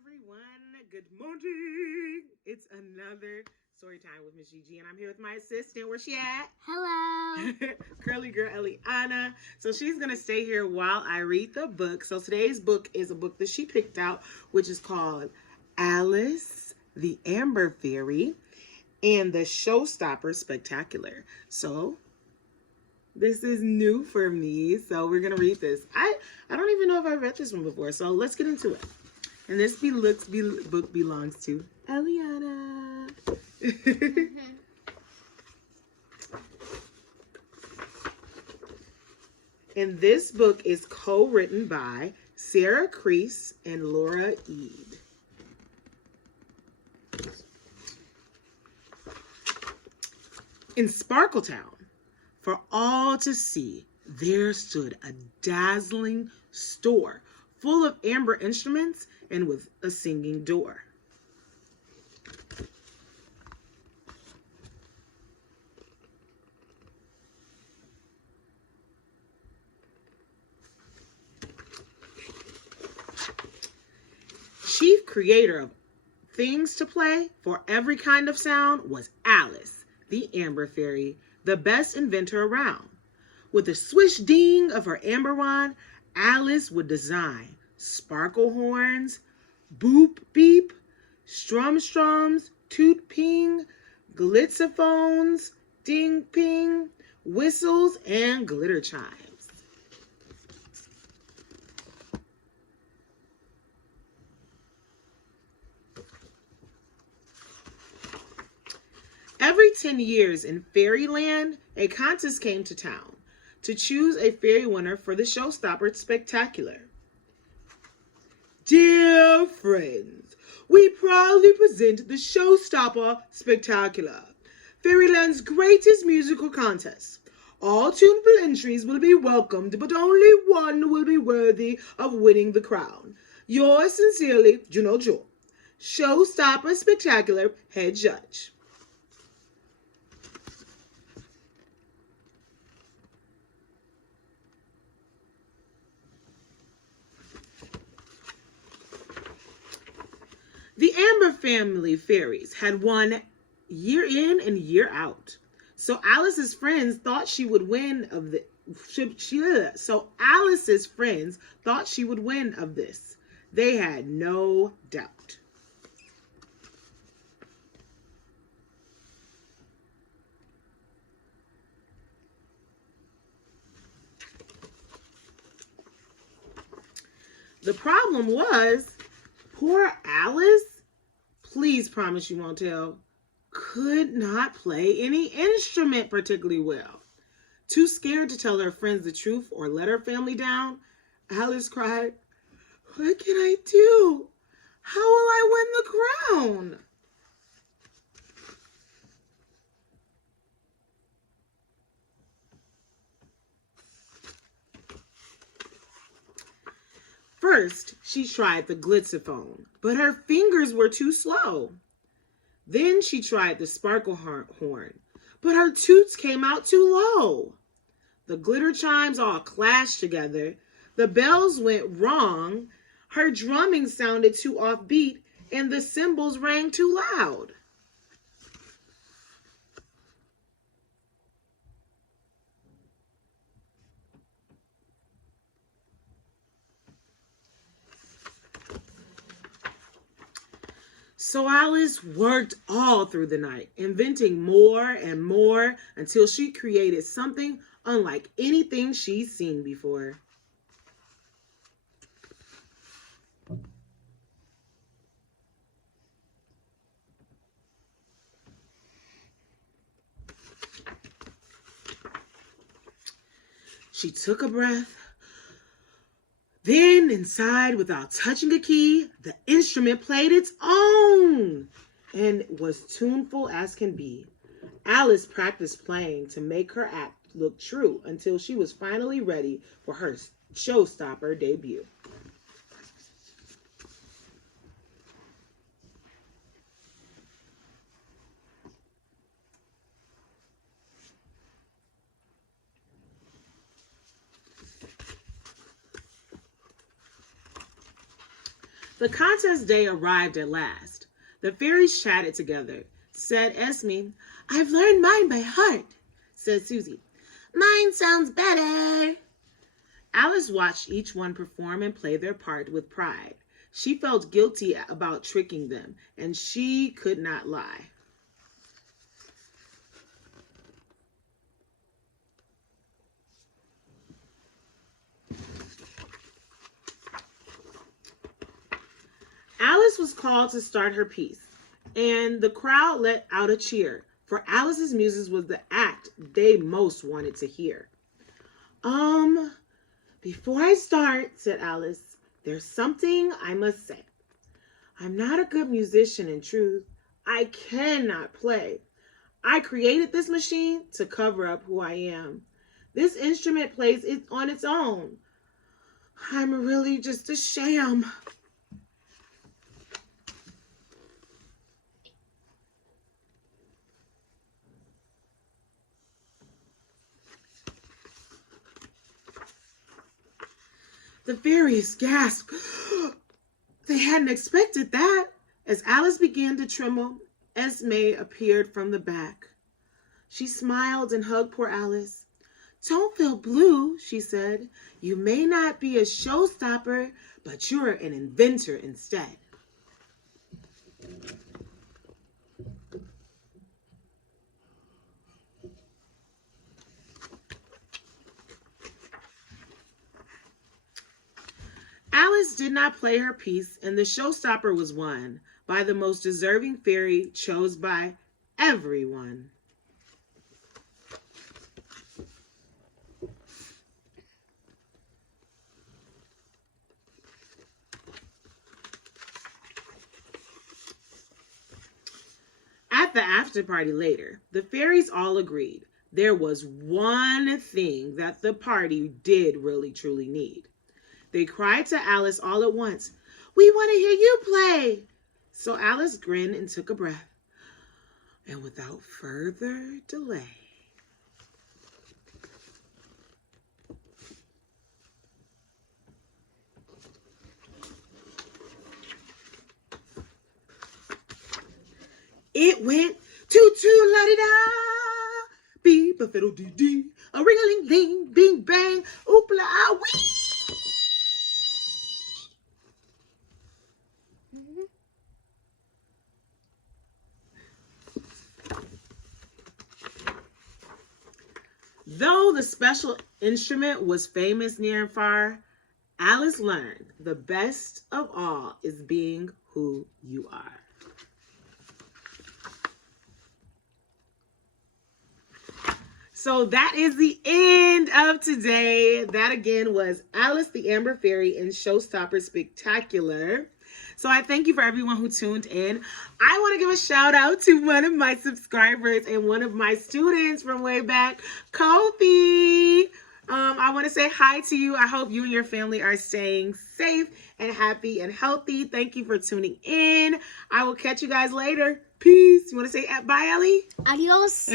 everyone. Good morning. It's another story time with Miss Gigi, and I'm here with my assistant. Where's she at? Hello. Curly girl Eliana. So she's gonna stay here while I read the book. So today's book is a book that she picked out, which is called Alice the Amber Fairy and the Showstopper Spectacular. So this is new for me, so we're gonna read this. I don't even know if I've read this one before, so let's get into it. And this book belongs to Eliana. And this book is co-written by Sarah Creese and Laura Eade. In Sparkletown, for all to see, there stood a dazzling store full of amber instruments and with a singing door. Chief creator of things to play for every kind of sound was Alice, the Amber Fairy, the best inventor around. With the swish ding of her amber wand, Alice would design sparkle horns, boop beep, strums, toot ping, glitzophones, ding ping, whistles, and glitter chimes. Every 10 years in Fairyland, a contest came to town to choose a fairy winner for the Showstopper Spectacular. Dear friends, we proudly present the Showstopper Spectacular, Fairyland's greatest musical contest. All tuneful entries will be welcomed, but only one will be worthy of winning the crown. Yours sincerely, Juno Jo, Showstopper Spectacular head judge. The Amber family fairies had won year in and year out. So Alice's friends thought she would win of the Alice's friends thought she would win of this. They had no doubt. The problem was poor Alice, please promise you won't tell, could not play any instrument particularly well. Too scared to tell her friends the truth or let her family down, Alice cried, "What can I do? How will I win the crown?" First, she tried the glitzophone, but her fingers were too slow. Then she tried the sparkle horn, but her toots came out too low. The glitter chimes all clashed together. The bells went wrong. Her drumming sounded too offbeat, and the cymbals rang too loud. So Alice worked all through the night, inventing more and more until she created something unlike anything she's seen before. She took a breath. Then, inside, without touching a key, the instrument played its own and was tuneful as can be. Alice practiced playing to make her act look true until she was finally ready for her Showstopper debut. The contest day arrived at last. The fairies chatted together. Said Esme, "I've learned mine by heart," said Susie. "Mine sounds better." Alice watched each one perform and play their part with pride. She felt guilty about tricking them, and she could not lie. Alice was called to start her piece, and the crowd let out a cheer, for Alice's music was the act they most wanted to hear. Before I start," said Alice, "there's something I must say. I'm not a good musician in truth. I cannot play. I created this machine to cover up who I am. This instrument plays it on its own. I'm really just a sham." The fairies gasped. They hadn't expected that. As Alice began to tremble, Esme appeared from the back. She smiled and hugged poor Alice. "Don't feel blue," she said. "You may not be a showstopper, but you're an inventor instead." Alice did not play her piece, and the showstopper was won by the most deserving fairy chose by everyone. At the after party later, the fairies all agreed there was one thing that the party did really truly need. They cried to Alice all at once, "We want to hear you play." So Alice grinned and took a breath. And without further delay, it went toot-toot la-di-da, beep-a-fiddle-dee-dee, a ring-a-ling-ling, bing-bang, oop-la-wee. Though the special instrument was famous near and far, Alice learned the best of all is being who you are. So that is the end of today. That again was Alice the Amber Fairy in Showstopper Spectacular. So I thank you for everyone who tuned in. I want to give a shout out to one of my subscribers and one of my students from way back, Kofi. I want to say hi to you. I hope you and your family are staying safe and happy and healthy. Thank you for tuning in. I will catch you guys later. Peace. You want to say bye, Ellie? Adios.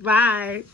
Bye.